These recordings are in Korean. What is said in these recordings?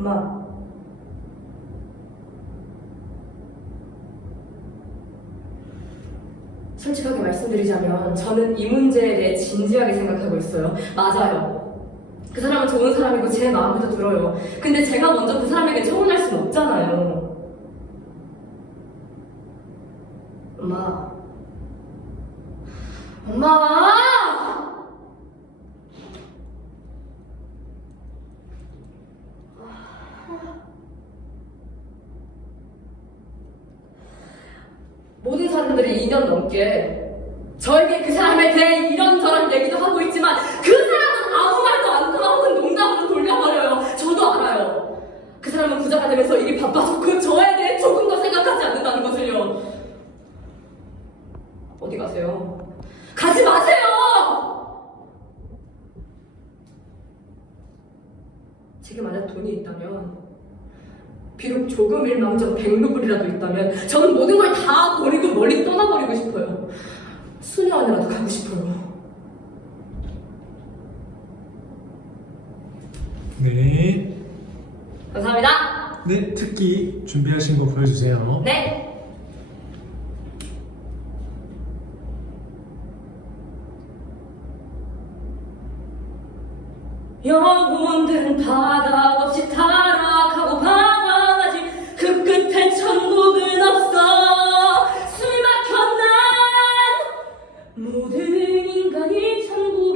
엄마. 솔직하게 말씀드리자면 저는 이 문제에 대해 진지하게 생각하고 있어요. 맞아요. 그 사람은 좋은 사람이고 제 마음에도 들어요. 근데 제가 먼저 그 사람에게 처분할 수는 없잖아요. 엄마. 엄마! 모든 사람들이 2년 넘게 저에게 그 사람에 대해 이런저런 얘기도 하고 있지만 그 사람은 아무 말도 안 하고 혹은 농담으로 돌려버려요. 저도 알아요. 그 사람은 부자가 되면서 일이 바빠졌고 저에 대해 조금 더 생각하지 않는다는 것을요. 어디 가세요? 가지 마세요! 제게 만약 돈이 있다면 비록 조금 일 망정 백루불이라도 있다면 저는 모든 걸 다 버리고 멀리 떠나버리고 싶어요. 수녀원이라도 가고 싶어요. 네. 감사합니다. 네, 특기 준비하신 거 보여주세요. 네. 영혼들은 바닥 없이 타락하고 방황하지 그 끝에 천국은 없어 술 막혔난 모든 인간이 천국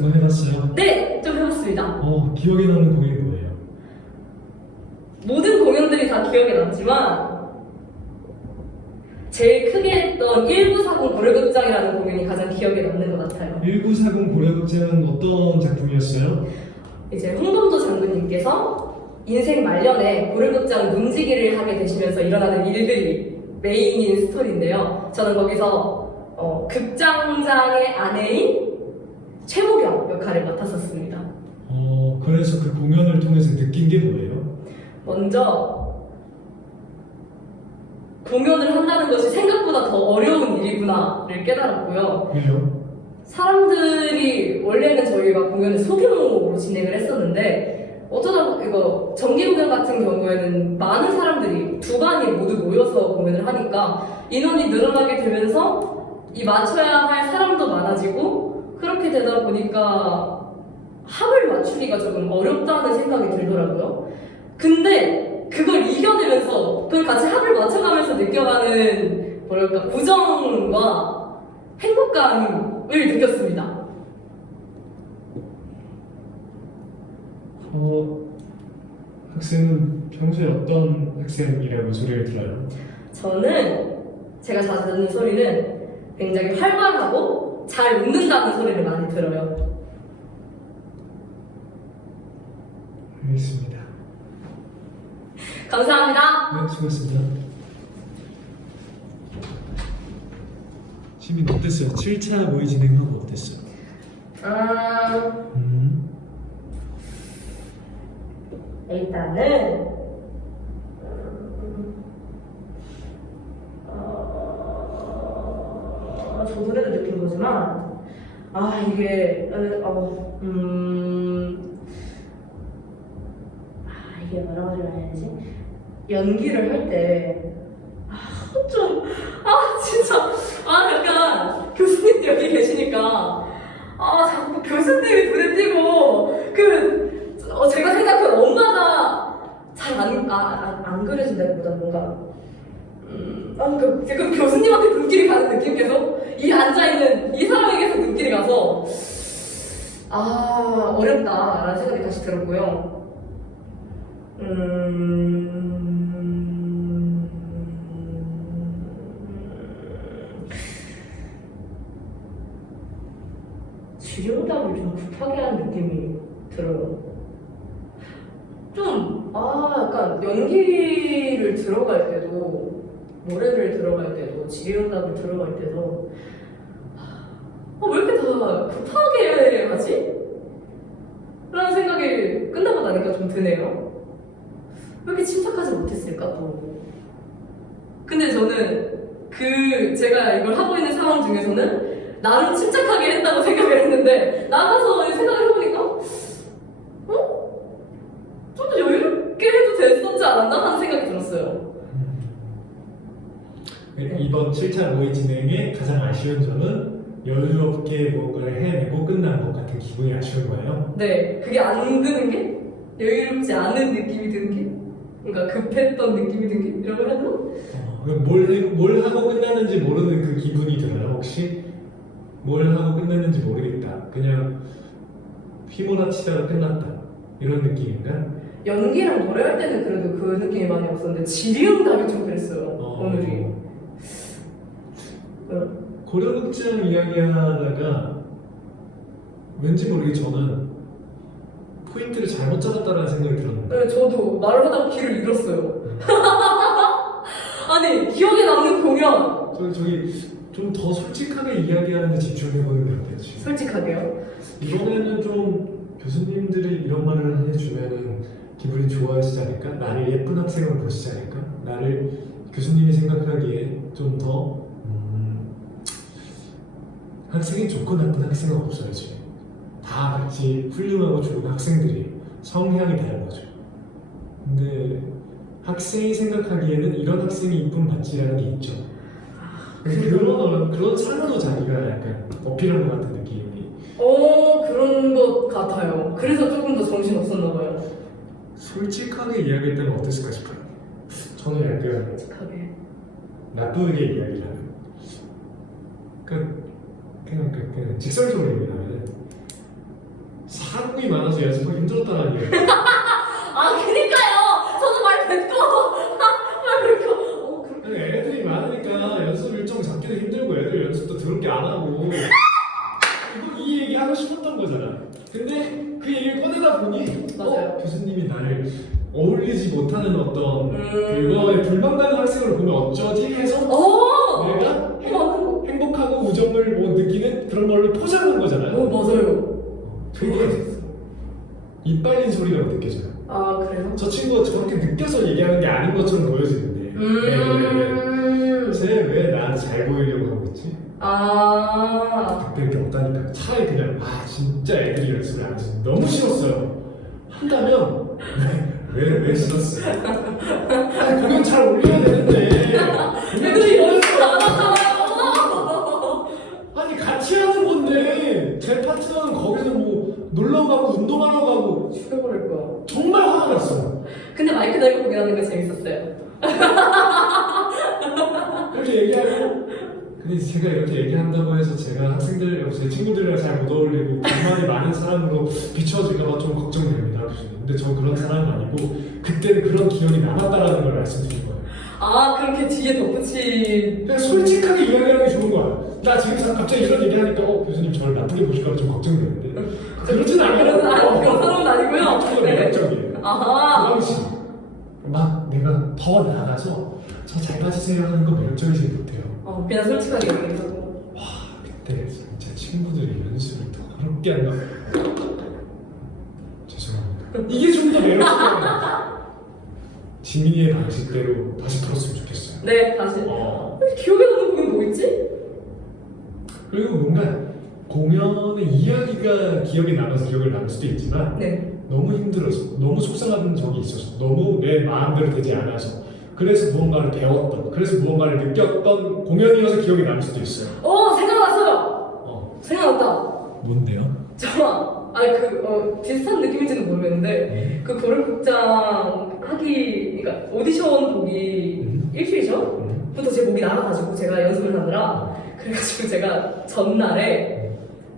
같은 거 해봤어요? 네! 좀 해봤습니다 어, 기억에 남는 공연이 뭐예요? 모든 공연들이 다 기억에 남지만 제일 크게 했던 1940 고려극장이라는 공연이 가장 기억에 남는 것 같아요. 1940 고려극장은 어떤 작품이었어요? 이제 홍범도 장군님께서 인생 말년에 고려극장 문지기를 하게 되시면서 일어나는 일들이 메인인 스토리인데요. 저는 거기서 어, 극장장의 아내인 최무경 역할을 맡았었습니다. 어, 그래서 그 공연을 통해서 느낀 게 뭐예요? 먼저 공연을 한다는 것이 생각보다 더 어려운 일이구나를 깨달았고요. 왜요? 사람들이 원래는 저희가 공연을 소규모로 진행을 했었는데 어쩌다 이거 정기 공연 같은 경우에는 많은 사람들이 두 반이 모두 모여서 공연을 하니까 인원이 늘어나게 되면서 이 맞춰야 할 사람도 많아지고 그렇게 되다 보니까 합을 맞추기가 조금 어렵다는 생각이 들더라고요. 근데 그걸 이겨내면서 그걸 같이 합을 맞춰가면서 느껴가는 뭐랄까 우정과 행복감을 느꼈습니다. 어, 학생은 평소에 어떤 학생이라고 소리를 들어요? 저는 제가 자주 듣는 소리는 굉장히 활발하고 잘 웃는다는 소리를 많이 들어요. 알겠습니다. 감사합니다. 네, 수고했습니다. 시민 어땠어요? 7차 모의 진행하고 어땠어요? 음, 음, 일단은 아 이게 어, 어, 음, 아 이게 뭐라고 설명해야지? 연기를 할때 아 좀 아 진짜. 아 약간 교수님 여기 계시니까. 아 자꾸 교수님이 눈에 띄고 그 어, 제가 생각한 엄마가 잘 안 아, 안, 안 그려진다기보다 뭔가 음, 아, 그, 지금 교수님한테 눈길이 가는 느낌 계속 이 앉아있는 이 사람에게서 눈길이 가서 아, 어렵다라는 생각이 다시 들었고요. 음... 질의응답을 좀 급하게 하는 느낌이 들어요. 좀, 아, 약간 연기를 들어갈 때도, 노래를 들어갈 때도, 질의응답을 들어갈 때도, 아, 왜 이렇게 다 급하게 하지? 라는 생각이 끝나고 나니까 좀 드네요. 왜 이렇게 침착하지 못했을까, 또. 근데 저는 그, 제가 이걸 하고 있는 상황 중에서는 나름 침착하게 했다고 생각을 했는데, 나가서 생각을 해보니까, 어? 좀 더 여유롭게 해도 됐었지 않았나? 하는 생각이 들었어요. 이번 7차 모의 진행의 가장 아쉬운 점은 여유롭게 뭔가를 해내고 끝난 것 같은 기분이 아쉬운 거예요. 네, 그게 안 드는 게 여유롭지 않은 느낌이 드는 게 뭔가 급했던 느낌이 드는 게 이런 걸 하나? 어, 뭘, 해- 뭘 하고 끝나는지 모르는 그 기분이 들어요, 혹시? 뭘 하고 끝났는지 모르겠다. 그냥 휘몰아치다가 끝났다. 이런 느낌인가? 연기랑 노래할 때는 그래도 그 느낌이 많이 없었는데 질의응답이 좀 그랬어요 어. 오늘이 고려극장 이야기하다가 왠지 모르게 저는 포인트를 잘못 잡았다는 생각이 들었는데 네, 저도 말을 하다가 귀를 잃었어요 아니 기억에 남는 공연 저기, 저기 좀 더 솔직하게 이야기하는 데 집중해보는 게 어때요? 지금? 솔직하게요 이번에는 좀 교수님들이 이런 말을 해주면은 기분이 좋아지지 않을까? 나를 예쁜 학생으로 보시지 않을까? 나를 교수님이 생각하기에 좀더 음, 학생이 좋고 나쁜 학생은 없어요 지금. 다 같이 훌륭하고 좋은 학생들이 성향이 다른 거죠. 근데 학생이 생각하기에는 이런 학생이 이쁨 받지라는 게 있죠. 그런, 그런 삶으로 자기가 약간 어필한 것 같은 느낌이. 어 그런 것 같아요. 그래서 조금 더 정신 없었나 봐요. 솔직하게 이야기했다면 어땠을까 싶어요. 저는 약간 솔직하게. 나쁘게 이야기를 하면 그 그냥 그 그냥 직설적으로 얘기하면 사람이 많아서 연습하기 힘들었다는 얘기. 아 그니까요 저도 말 뱉고 말 뱉고 어 아니, 애들이 많으니까 연습 일정 잡기도 힘들고 애들 연습도 더럽게 안 하고 이거 이 얘기 하고 싶었던 거잖아. 근데 그 얘기를 꺼내다 보니 맞아요. 어, 교수님이 나를 어울리지 못하는 어떤 음. 그거에 불만 가는 학생으로 보면 어쩌지 해서 어 내가 어, 우정을 뭐 느끼는 그런 걸로 포장한 거잖아요. 어 맞아요 그게 이빨린 소리가 느껴져요. 아 그래요? 저 친구가 저렇게 느껴서 얘기하는 게 아닌 것처럼 보여지는데 음. 쟤왜 나한테 잘 보이려고 하고 있지? 아. 그때 게 없다니까 차라리 그냥 아 진짜 애들이 연습을 안 해서 너무 싫었어요. 한다면 왜왜 왜 싫었어? 아니 공연 잘 올려야 되는데 애들이 연습 가고 운동하러 가고 죽여버릴 거야. 정말 화가 났어요. 근데 마이크 달고 공연하는 거 재밌었어요. 이렇게 얘기하고 근데 제가 이렇게 얘기한다고 해서 제가 학생들, 제 친구들이랑 잘 못 어울리고 불만이 많은 사람으로 비춰질까봐 좀 걱정됩니다. 교수님. 근데 전 그런 사람은 아니고 그때는 그런 기억이 남았다라는 걸 말씀드린 거예요. 아 그렇게 뒤에 덧붙이. 그냥 솔직하게 이야기하는 게 좋은 거야. 나 지금 사- 갑자기 이런 얘기하니까 어 교수님 저를 나쁘게 보실까 봐 좀 걱정되는데 그렇진 않아요. 그런 사람 그런 사람은 아니고요. 네. 매력적이에요. 아하. 그 당시 막 내가 더 나가서 저 잘 봐주세요 하는 거 매력적이지 못해요. 어 그냥 솔직하게 얘기해서. 와 그때 진짜 친구들이 연습을 더 어렵게 한다. 죄송합니다. 이게 좀 더 매력적이에요. 지민이의 방식대로 다시 풀었으면 좋겠어요. 네 다시. 어. 기억에 남는 곡은 뭐 있지? 그리고 뭔가 공연의 이야기가 기억에 남아서 기억을 남을 수도 있지만 네. 너무 힘들어서 너무 속상한 적이 있어서 너무 내 마음대로 되지 않아서 그래서 무언가를 배웠던 그래서 무언가를 느꼈던 공연이어서 기억에 남을 수도 있어요. 어 생각났어요. 어 생각났다. 뭔데요? 저 아니 그 어, 비슷한 느낌인지는 모르겠는데 네. 그 고려극장 하기 그러니까 오디션 보기 음. 일주일 전부터 제 목이 나가가지고 제가 연습을 하느라 그래가지고 제가 전날에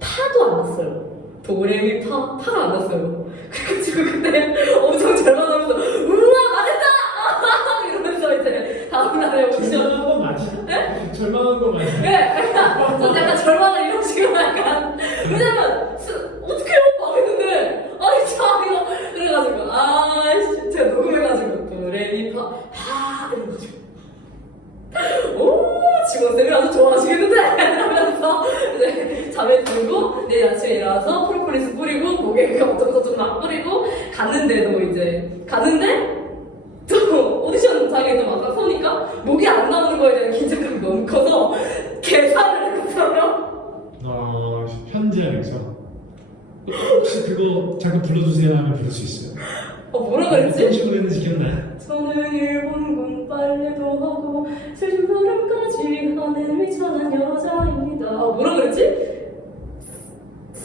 타도 안 왔어요. 도레미 파 파가 안 났어요. 그래가지고 그때 엄청 절망하면서 우와 맞았다! 이러면서 이제 다음날에 오디션 절망한 거 맞아? 절망한 거 맞아? 네, 저 약간 절망을 이런 식으로 약간 왜냐면 스- 어떡해요? 막 했는데. 아이 참 이거. 그래가지고 아 제가 녹음해가지고 도레미파 파 이래가지고. 오 직원쌤이 아주 좋아하시겠는데 하면서 이제 잠에 들고 내일 아침에 일어나서 프로폴리스 뿌리고 목에 어쩌고저쩌고 막 뿌리고 갔는데도 이제 갔는데 또 오디션 장에 또 막상 서니까 목이 안 나오는 거에 대한 긴장감이 너무 커서 계산을 했어요. 어, 현장에서 혹시 그거 잠깐 불러주세요 하면 부를 수 있어요. 어 뭐라 어떤 그랬지? 식으로 했는지 기억나요? 저는 일본군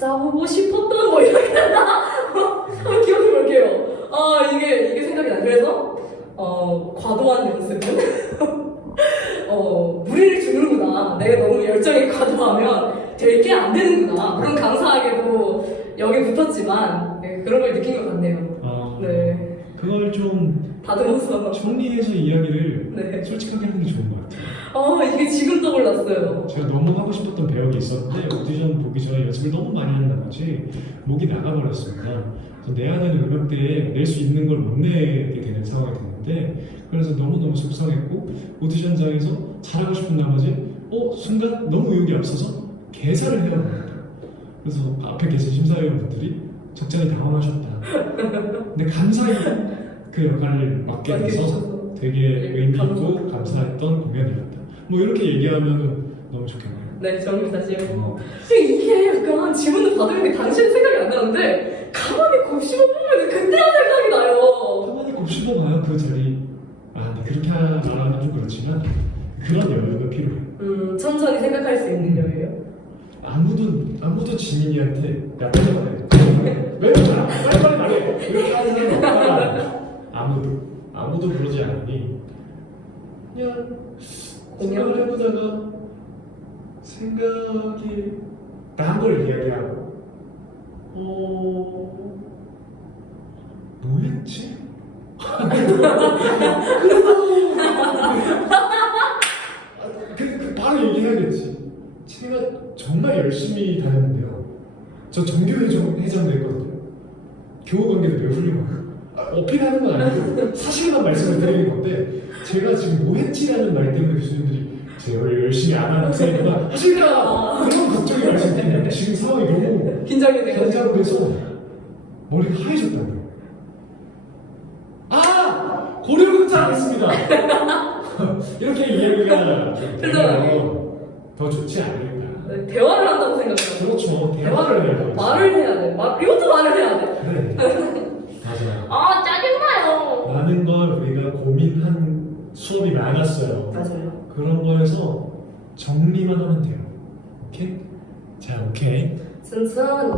싸우고 싶었던 뭐 이렇게 했나? 한번 기억해 볼게요. 아 이게 이게 생각이 나. 그래서 어 과도한 연습은 어 무리를 주는구나. 내가 너무 열정이 과도하면 될 게 안 되는구나. 물론 감사하게도 여기 붙었지만 네, 그런 걸 느낀 것 같네요. 어, 네 좀 다듬어서. 정리해서 이야기를 네. 솔직하게 하는 게 좋은 것 같아요. 아 이게 지금 떠올랐어요. 제가 너무 하고 싶었던 배역이 있었는데 오디션 보기 전에 연습을 너무 많이 한 나머지 목이 나가버렸습니다. 되는 음역대에 낼 수 있는 걸 못 내게 되는 상황이 됐는데 그래서 너무너무 속상했고 오디션장에서 잘하고 싶은 나머지 어? 순간 너무 의욕이 앞서서 개사를 해야 합니다. 그래서 앞에 계신 심사위원분들이 적잖이 당황하셨다. 근데 감사히 그 역할을 맡게 돼서 되게 의미 있고 감사했던 공연이었다. 뭐 이렇게 얘기하면 너무 좋겠네요. 네 정리 다시 해요. 어, 이게 약간 지문을 받으면 게 당신 생각이 안 나는데 가만히 곱씹어 보면 그때야 생각이 나요. 가만히 곱씹어 봐요 그 자리. 아, 근데 그렇게 말하면 좀 그렇지만 그런 여유가 필요해. 음 천천히 생각할 수 있는 여유예요. 아무도 아무도 지민이한테 야 빨리 말해. 왜 그러나? 빨리 말해. 이렇게 하는 아무도 그러지 않으니 그냥 생각을 해보다가 생각이 난걸 이야기하고 어 뭐였지? 그래도 그, 그 바로 얘기해야겠지. 제가 정말 열심히 다녔는데요. 저 정교 회장 회장도 했거든요. 교우 관계도 매우 훌륭하고 아, 어필하는 건 아니고 사실만 말씀을 드리는 건데 제가 지금 뭐 했지라는 말 때문에 교수님들이 제가 열심히 안 하는 학생이구나 하실까 그런 걱정이 말씀 때문에 지금 상황이 너무 긴장이 돼가지고. 현장에서 머리가 하얘졌다고요. 아! 고려금자 하겠습니다. 이렇게 이야기가 더 좋지 않을까. 네, 대화를 한다고 생각해요. 그렇죠. 대화를 해야 돼. 말을 해야 돼. 말 이것도 말을 해야 돼. 그래. 맞아요. 아 짜증나요. 많은 걸 우리가 고민한 수업이 많았어요. 맞아요. 그런 거에서 정리만 하면 돼요. 오케이? 자, 오케이. 천천히.